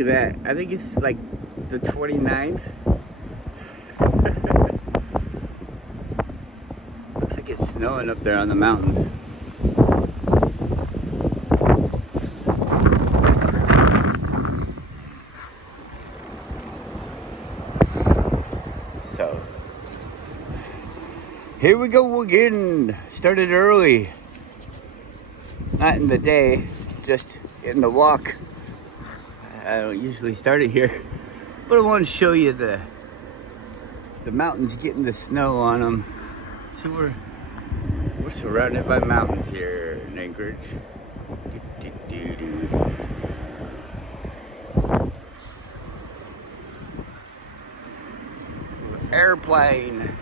at that. I think it's like the 29th. Looks like it's snowing up there on the mountain. So, here we go again. Started early. Not in the day, just in the walk. I don't usually start it here, but I want to show you the mountains getting the snow on them. So we're surrounded by mountains here in Anchorage. Airplane.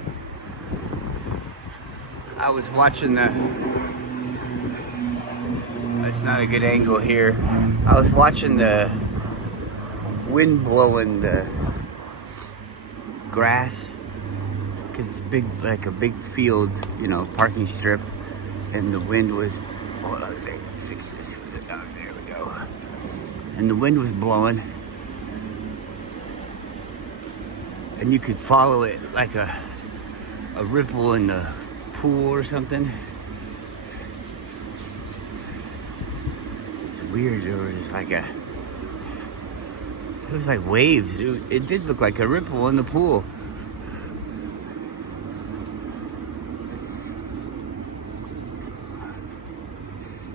I was watching the. It's not a good angle here. I was watching the wind blowing the grass because it's big, like a big field, you know, parking strip, and the wind was. Hold on, let me fix this with the dog. There we go. And the wind was blowing, and you could follow it like a ripple in the pool or something. It's weird. There was like it was like waves. It did look like a ripple in the pool.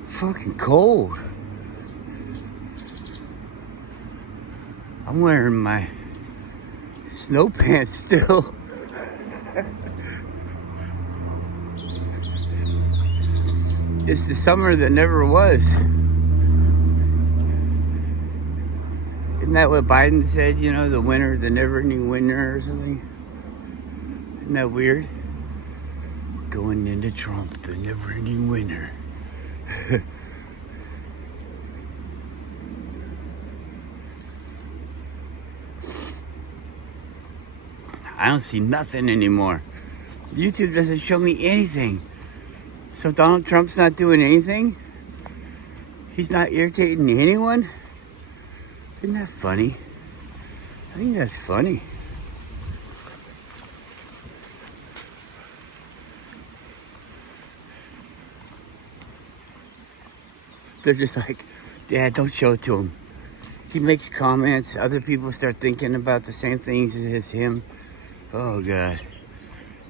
Fucking cold. I'm wearing my snow pants still. It's the summer that never was. Isn't that what Biden said? You know, the winter, the never-ending winter or something? Isn't that weird? Going into Trump, the never-ending winter. I don't see nothing anymore. YouTube doesn't show me anything. So Donald Trump's not doing anything? He's not irritating anyone? Isn't that funny? I think that's funny. They're just like, Dad, don't show it to him. He makes comments. Other people start thinking about the same things as him. Oh, God.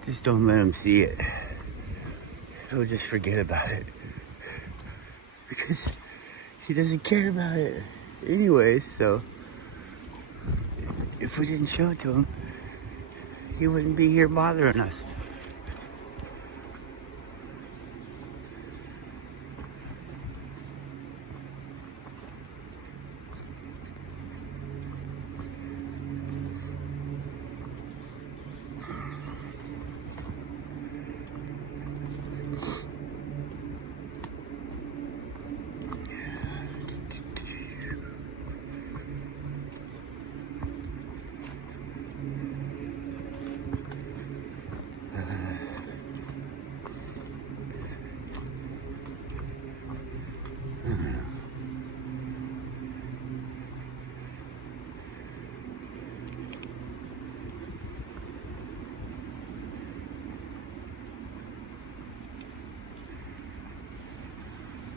Just don't let him see it. He'll just forget about it. Because he doesn't care about it anyways, so if we didn't show it to him, he wouldn't be here bothering us.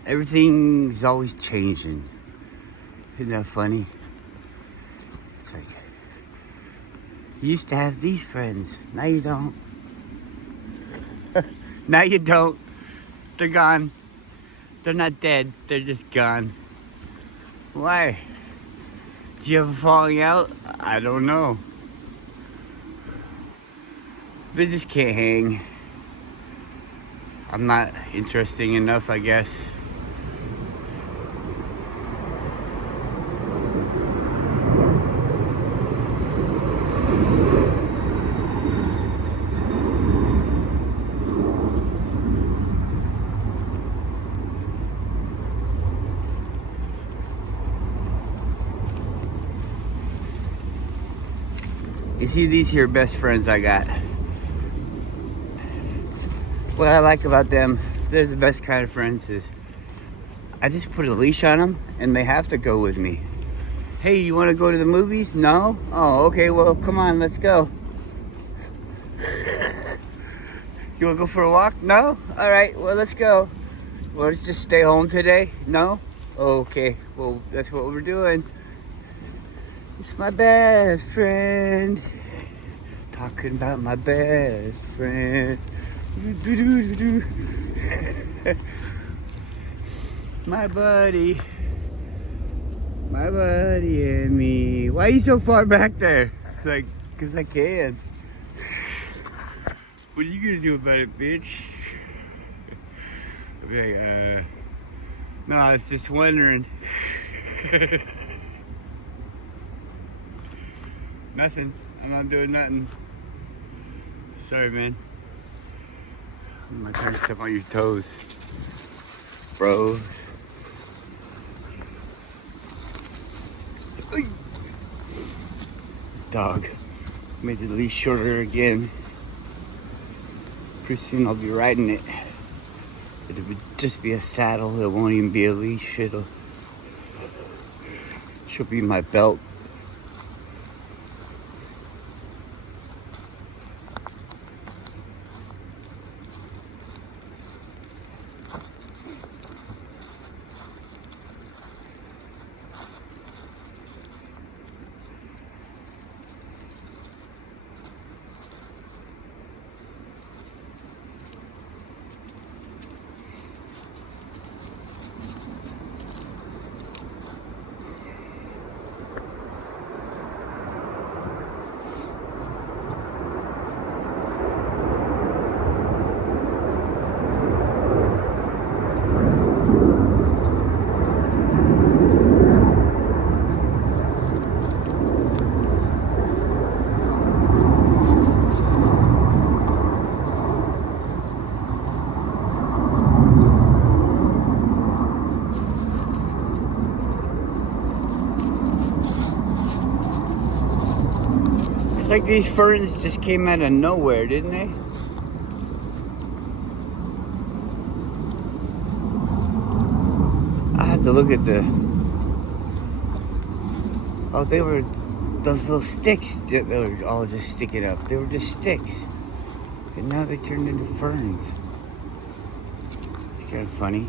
Everything's always changing. Isn't that funny? It's like, you used to have these friends. Now you don't. Now you don't. They're gone. They're not dead. They're just gone. Why? Did you have a falling out? I don't know. They just can't hang. I'm not interesting enough, I guess. You see, these here best friends I got. What I like about them, they're the best kind of friends, is I just put a leash on them and they have to go with me. Hey, you want to go to the movies? No? Oh, okay, well, come on, let's go. You want to go for a walk? No? All right, well, let's go. Well, let's just stay home today? No? Okay, well, that's what we're doing. It's my best friend. Talking about my best friend. My buddy. My buddy and me. Why are you so far back there? Like, cause I can. What are you gonna do about it, bitch? I'll be like, no, I was just wondering. Nothing. I'm not doing nothing. Sorry, man. I'm not trying to step on your toes, bros. Dog made the leash shorter again. Pretty soon I'll be riding it. It'll just be a saddle. It won't even be a leash. She'll be my belt. It's like these ferns just came out of nowhere, didn't they? I had to look at the... Oh, they were those little sticks that were all just sticking up. They were just sticks. And now they turned into ferns. It's kind of funny.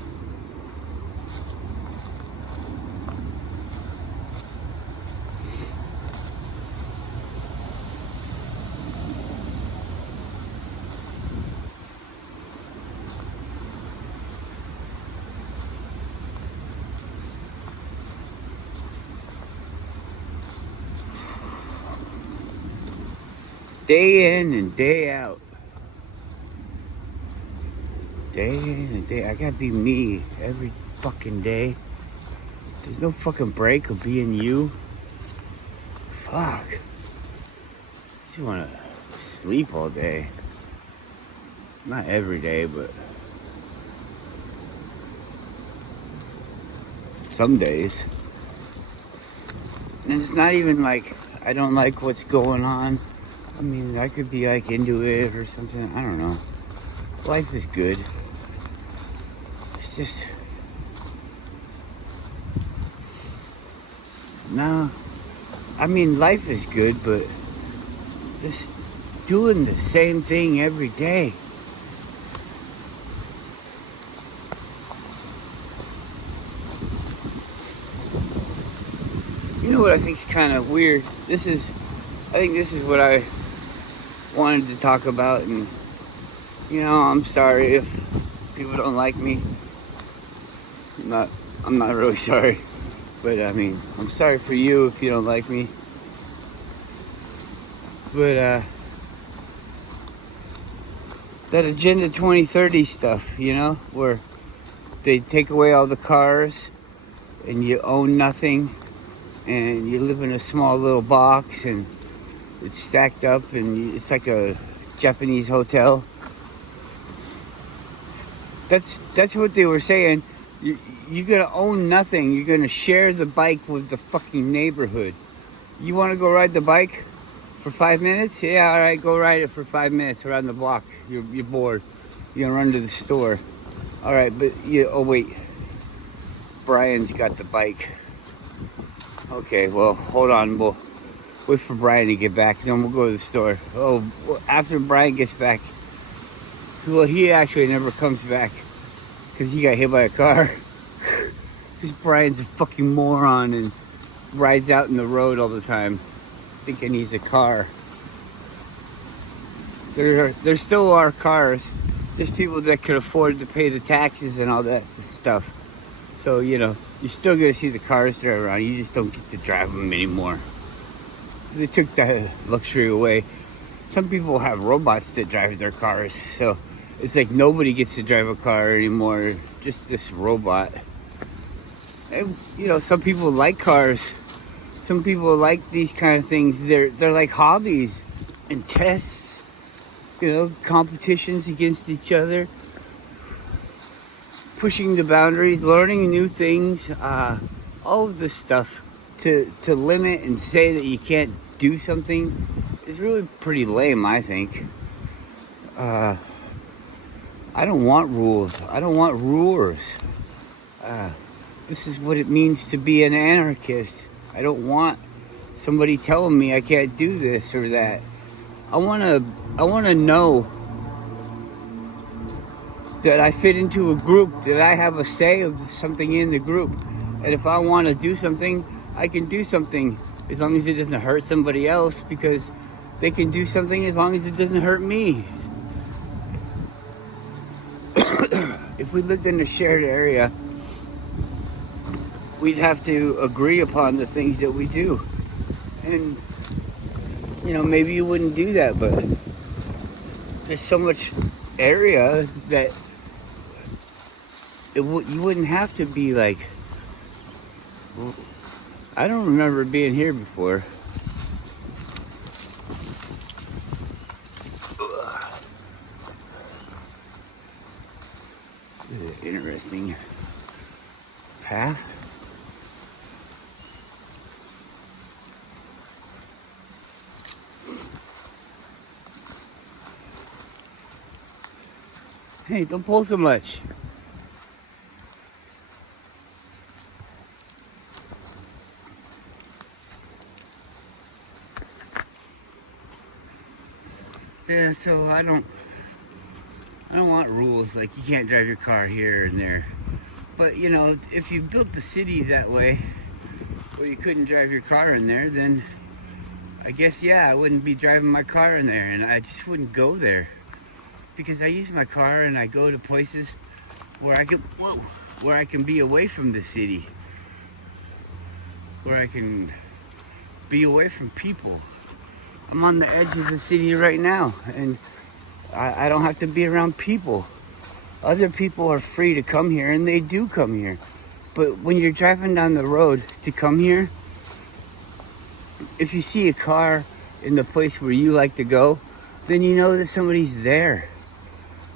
Day in and day out. Day in and day. I gotta be me every fucking day. There's no fucking break of being you. Fuck. I just wanna sleep all day. Not every day, but some days. And it's not even like I don't like what's going on. I mean, I could be like into it or something. I don't know. Life is good. It's just... No. I mean, life is good, but just doing the same thing every day. You know what I think is kind of weird? I think this is what I wanted to talk about, and you know, I'm sorry if people don't like me. I'm not really sorry, but I mean, I'm sorry for you if you don't like me. But that Agenda 2030 stuff, you know, where they take away all the cars and you own nothing and you live in a small little box and it's stacked up and it's like a Japanese hotel. That's what they were saying. You're gonna own nothing. You're gonna share the bike with the fucking neighborhood. You want to go ride the bike for 5 minutes? Yeah, all right, go ride it for 5 minutes around the block. You're bored. You're gonna run to the store. All right, but oh wait, Brian's got the bike. Okay, well, hold on. We'll wait for Brian to get back, then we'll go to the store. Oh, well, after Brian gets back, well, he actually never comes back because he got hit by a car. Because Brian's a fucking moron and rides out in the road all the time, thinking he's a car. There still are cars. There's people that could afford to pay the taxes and all that stuff. So, you know, you're still gonna see the cars drive around. You just don't get to drive them anymore. They took that luxury away. Some people have robots that drive their cars, so it's like nobody gets to drive a car anymore. Just this robot. And, you know, some people like cars. Some people like these kind of things. They're like hobbies and tests. You know, competitions against each other. Pushing the boundaries, learning new things. All of this stuff to limit and say that you can't do something is really pretty lame, I think. I don't want rules. I don't want rulers. This is what it means to be an anarchist. I don't want somebody telling me I can't do this or that. I wanna know that I fit into a group, that I have a say of something in the group. And if I want to do something, I can do something as long as it doesn't hurt somebody else, because they can do something as long as it doesn't hurt me. If we lived in a shared area, we'd have to agree upon the things that we do. And, you know, maybe you wouldn't do that, but there's so much area that you wouldn't have to be like, I don't remember being here before. This is an interesting path. Hey, don't pull so much. Yeah, so I don't want rules like you can't drive your car here and there. But you know, if you built the city that way, where you couldn't drive your car in there, then I guess, yeah, I wouldn't be driving my car in there, and I just wouldn't go there. Because I use my car and I go to places where I can be away from the city. Where I can be away from people. I'm on the edge of the city right now, and I don't have to be around people. Other people are free to come here, and they do come here. But when you're driving down the road to come here, if you see a car in the place where you like to go, then you know that somebody's there.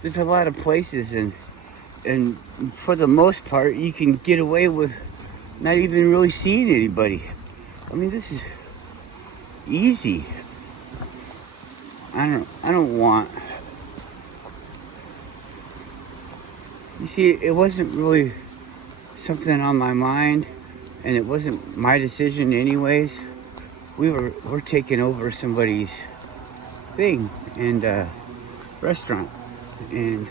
There's a lot of places, and for the most part, you can get away with not even really seeing anybody. I mean, this is easy. I don't want. You see, it wasn't really something on my mind, and it wasn't my decision anyways. We're taking over somebody's thing and restaurant, and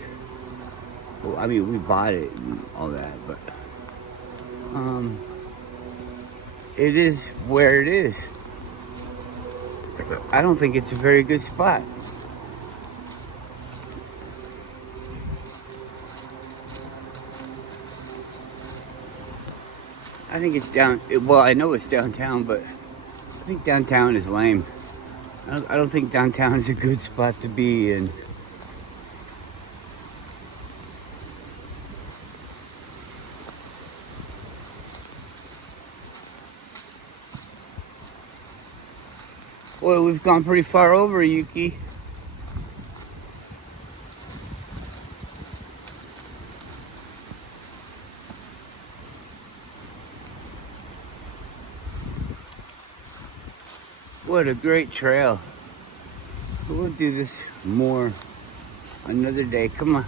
well, I mean, we bought it and all that, but it is where it is. I don't think it's a very good spot. I think it's well, I know it's downtown, but I think downtown is lame. I don't think downtown is a good spot to be in. Boy, we've gone pretty far over, Yuki. What a great trail. We'll do this more another day. Come on.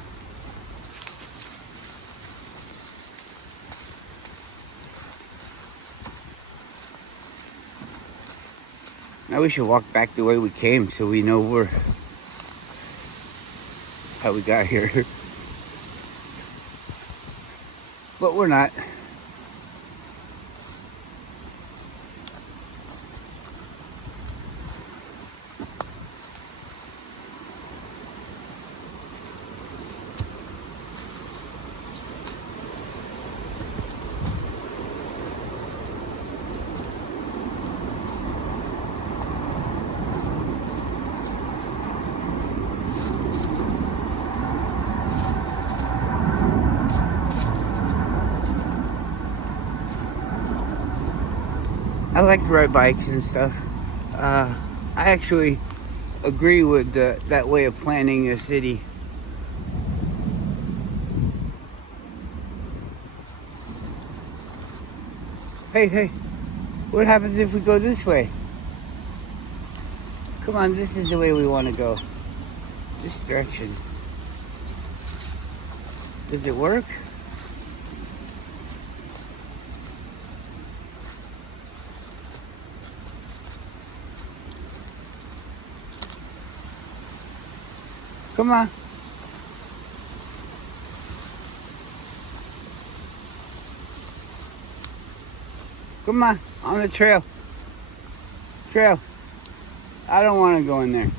Now we should walk back the way we came so we know how we got here. But we're not. I like to ride bikes and stuff. I actually agree with that way of planning a city. Hey, what happens if we go this way? Come on, this is the way we want to go. This direction. Does it work? Come on. Come on the trail. Trail. I don't want to go in there.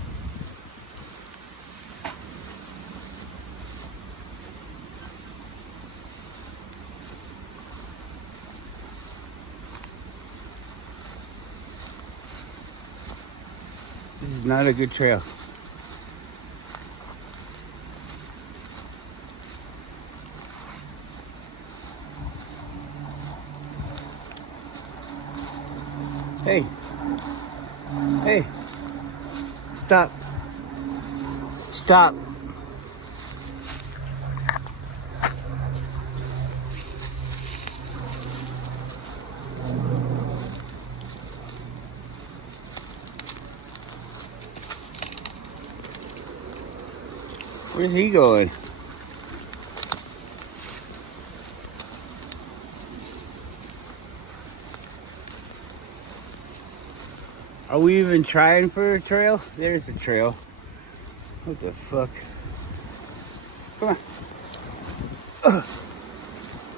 This is not a good trail. Hey, stop. Stop. Where's he going? Are we even trying for a trail? There's a trail. What the fuck? Come on.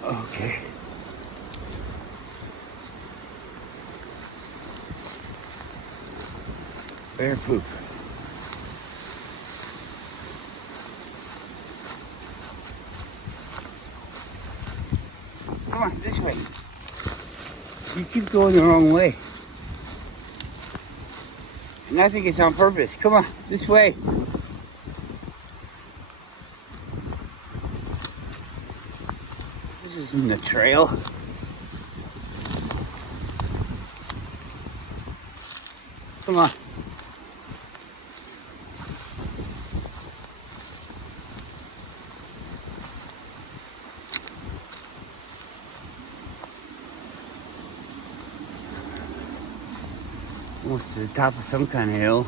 Okay. Bear poop. Come on, this way. You keep going the wrong way. And I think it's on purpose. Come on, this way. This isn't the trail. Come on. Almost to the top of some kind of hill.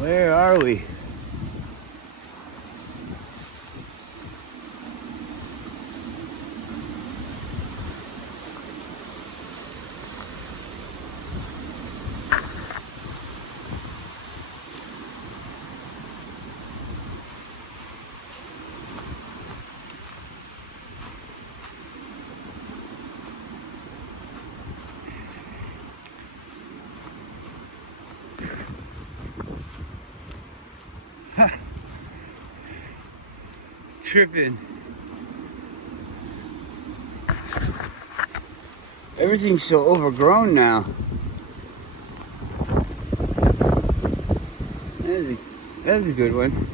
Where are we? Tripping. Everything's so overgrown now. That was a good one.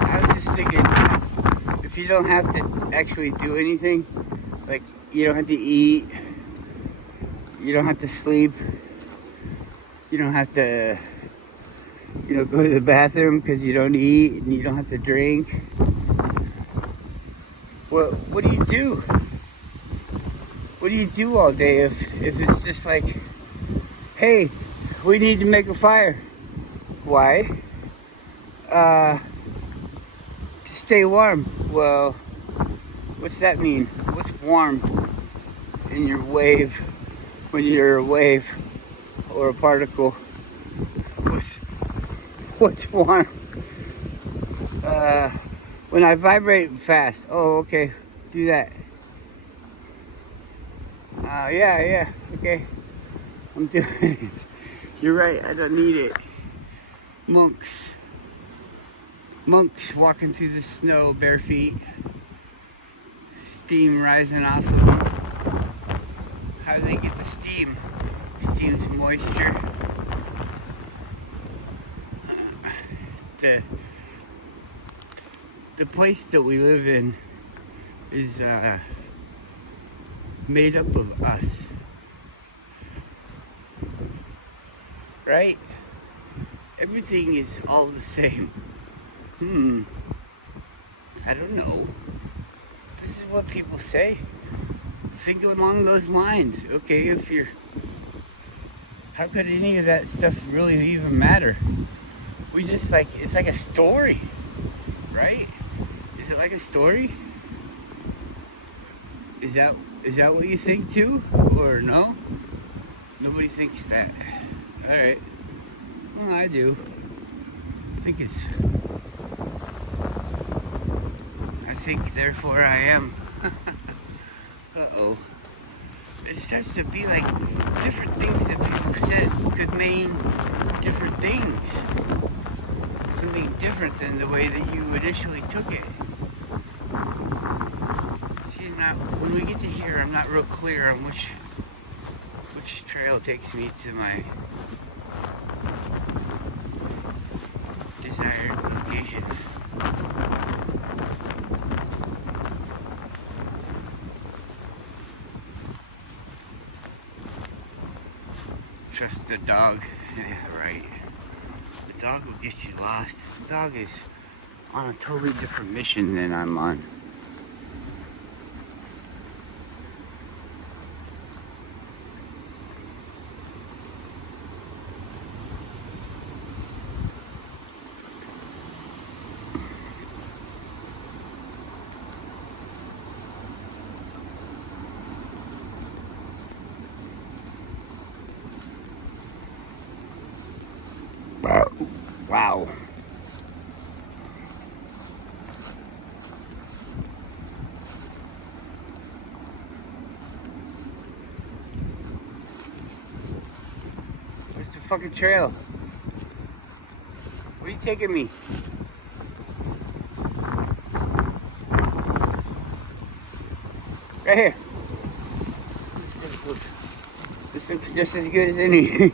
I was just thinking, if you don't have to actually do anything, like you don't have to eat, you don't have to sleep, You don't have to, go to the bathroom because you don't eat, and you don't have to drink. What do you do? What do you do all day if it's just like, hey, we need to make a fire? Why? To stay warm. Well, what's that mean? What's warm in your wave when you're a wave or a particle? What's warm? When I vibrate fast. Oh, okay. Do that. Yeah. Okay. I'm doing it. You're right. I don't need it. Monks walking through the snow bare feet. Steam rising off of them. How do they get the steam? Steam's moisture. The place that we live in is made up of us, right? Everything is all the same. I don't know. This is what people say. Think along those lines. Okay, how could any of that stuff really even matter? We just it's like a story, right? Is it like a story? Is that what you think too? Or no? Nobody thinks that. Alright. Well, I do. I think therefore I am. Uh-oh. It starts to be like different things that people said could mean different things. Something different than the way that you initially took it. See, now, when we get to here, I'm not real clear on which trail takes me to my desired location. Trust the dog. Yeah, right. The dog will get you lost. The dog is on a totally different mission than I'm on. Wow. Where's the fucking trail? Where are you taking me? Right here. This looks just as good as any.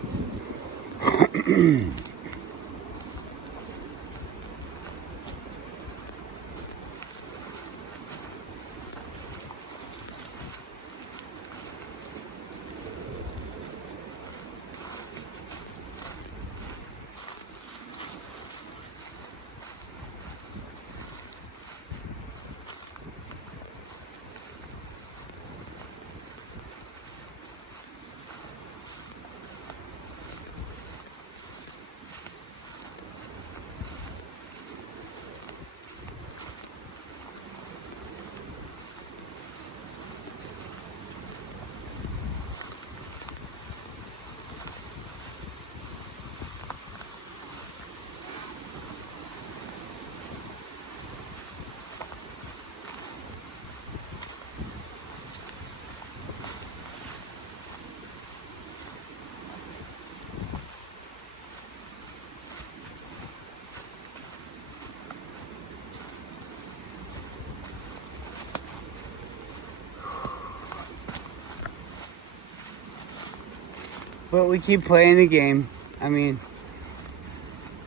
But we keep playing the game. I mean,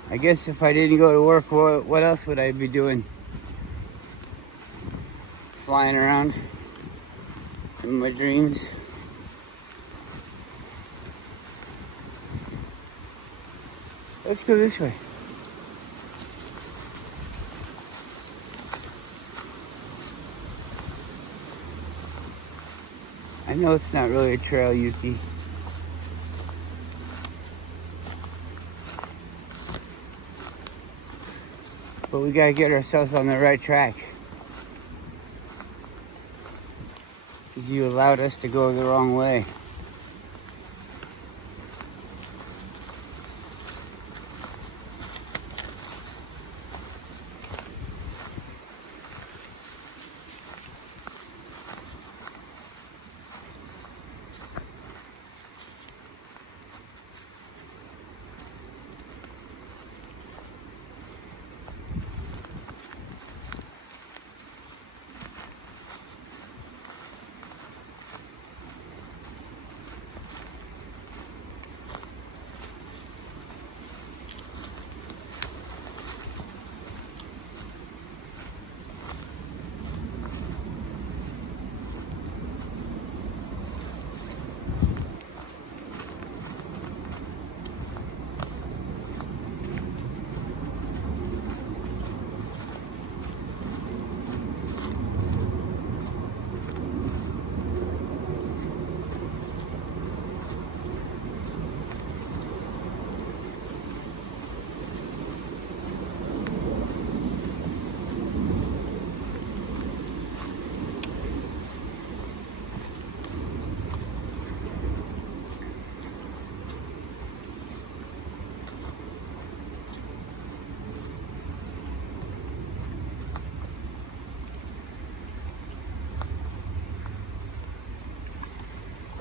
I guess if I didn't go to work, what else would I be doing? Flying around in my dreams. Let's go this way. I know it's not really a trail, Yuki. But we gotta get ourselves on the right track. Because you allowed us to go the wrong way.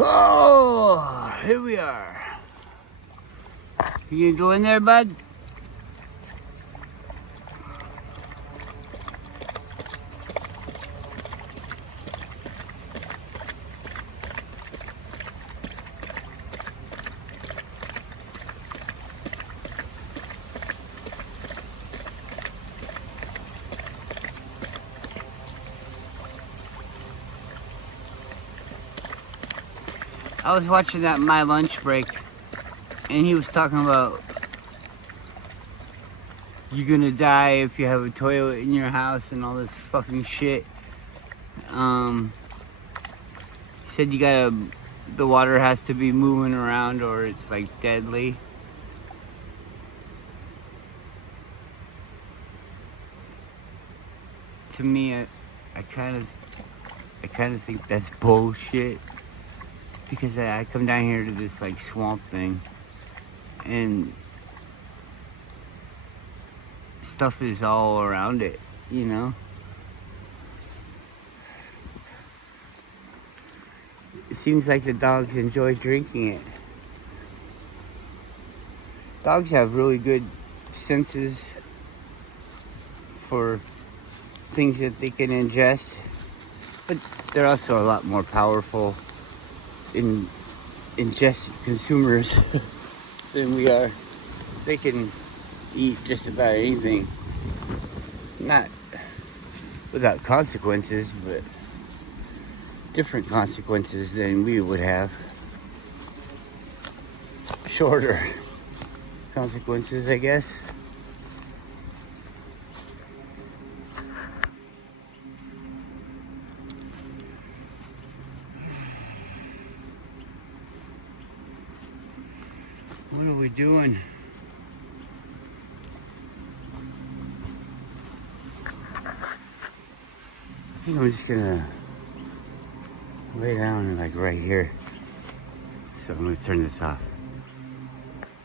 Oh, here we are. You gonna go in there, bud? I was watching that My Lunch Break, and he was talking about you're gonna die if you have a toilet in your house and all this fucking shit. He said the water has to be moving around or it's like deadly. To me, I kind of think that's bullshit. Because I come down here to this like swamp thing and stuff is all around it, you know? It seems like the dogs enjoy drinking it. Dogs have really good senses for things that they can ingest, but they're also a lot more powerful ingest consumers than we are. They can eat just about anything, not without consequences, but different consequences than we would have. Shorter consequences, I guess. What are we doing? I think I'm just gonna lay down like right here. So I'm gonna turn this off.